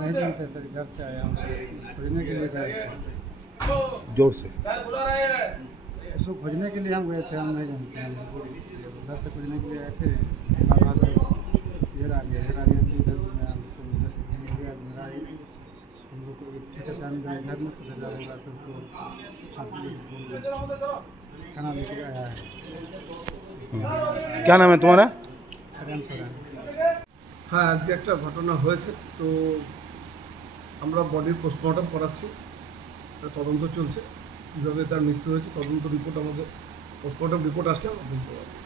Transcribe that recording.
नहीं जानते सर, घर से आए हम खोजने के लिए गए थे। जोर से। उसको खोजने के लिए हम गए थे, हम नहीं जानते हैं। घर से खोजने के लिए आए थे, उसके बाद इधर आ गया तो इधर में हमको मिल गया। मेरा हम लोग को छोटे चांद घर में खोजा होगा तो उसको खाना लेके आया है। क्या नाम है तुम्हारा? হ্যাঁ, আজকে একটা ঘটনা হয়েছে। তো আমরা বডির পোস্টমর্টম করাচ্ছি, তদন্ত চলছে। কীভাবে তার মৃত্যু হয়েছে তদন্ত রিপোর্ট আমাদের পোস্টমর্টম রিপোর্ট আসলে আমরা বুঝতে পারবো।